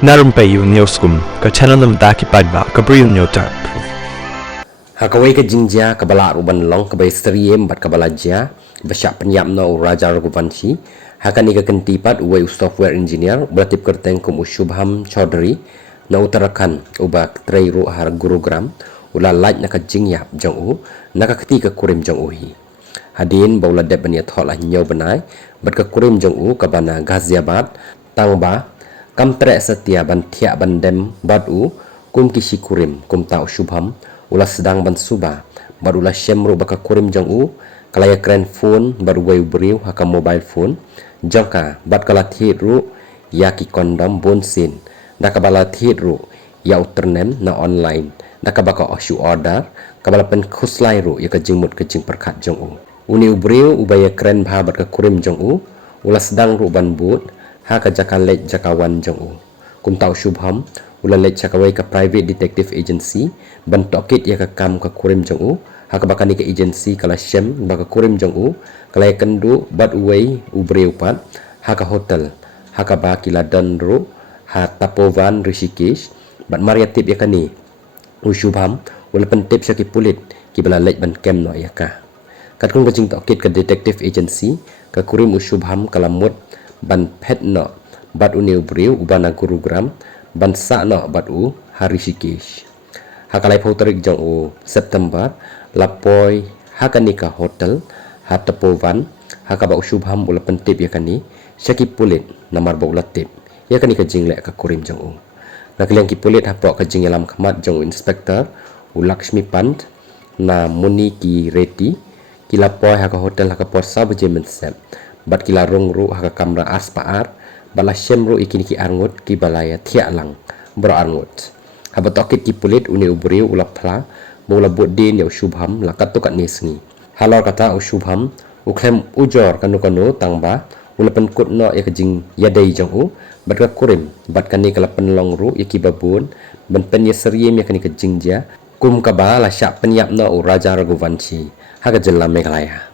Narumpayu Neoskum, ka channel nam daki padba, ka briu nyotar. Hakawai ke jinja ke balak ruban long ke bai seriem bat ke balajia besyak penyap no Raja Raghuvanshi hakan ni ke kentipat uai software engineer beratip kerteng kum Shubham Chaudhary na utarakan ubak trai ru har gurugram ula laj na ke jingyap jong u na ke keti ke kurim jong u hi hadin baula dep bania thol lah nyau benai bat ke kurim jong u ke bana Ghaziabad tangba kam trek setia ban thiak ban dem bat u kum kisi kurim kum tau Shubham ulah sedang ban suba barulah syemru baka kurim jong u kalaya kren phone baru wai beriu haka mobile phone jangka bat kala thiru ya ki kondom bonsin dak bala thiru ya uternem na online dak baka oshu order kabala pen khuslai ru ya ka jingmut ke jing perkhat jong u uni beriu ubaya kren bha bat ka kurim jong u ulah sedang ru ban but haka jakalek jakawan jong u kum tau Shubham ulah lek cakawai ke private detective agency ban tokit ya ke kam ke kurim jong u haka bakani ke agency kala shem baka kurim jong u kala ya kendu bat uwei ubreu pat haka hotel haka ba kila dan ru ha Tapovan Rishikesh bat maria tip ya kani u Shubham ulah pentip syaki pulit ki bala lek ban kem no ya ka kat kung bajing tokit ke detective agency ke kurim u Shubham kala mut ban pet no bat u ubreu ubana gurugram ban sa no bat u Rishikesh hakalai photorik jong u September lapoi hakanika hotel hatapovan hakaba u Shubham ula pentip yakani syaki pulit namar ba ulatip yakani ka jinglek ka kurim jong u nakliang ki pulit hapok ka jing yalam khamat jong inspector u Lakshmi Pant na muni ki reti kila poi haka hotel haka por sab jemen set bat kila rong ru haka kamra aspaar bala syemru ikini ki arngut ki balaya thiak lang bro arngut habat tokit ki pulit uni ubriu ula phla mula bot din ya Shubham la katukat nisngi halor kata u Shubham u khlem ujor kanu tangba ula pen kut no ya kajing yadai jong u bat ka kurim bat kani kala pen long ru ya ki babun ban pen ya seriem ya kani kajing ja kum ka ba la syak penyap no u Raja Raghuvanshi haga jella Meghalaya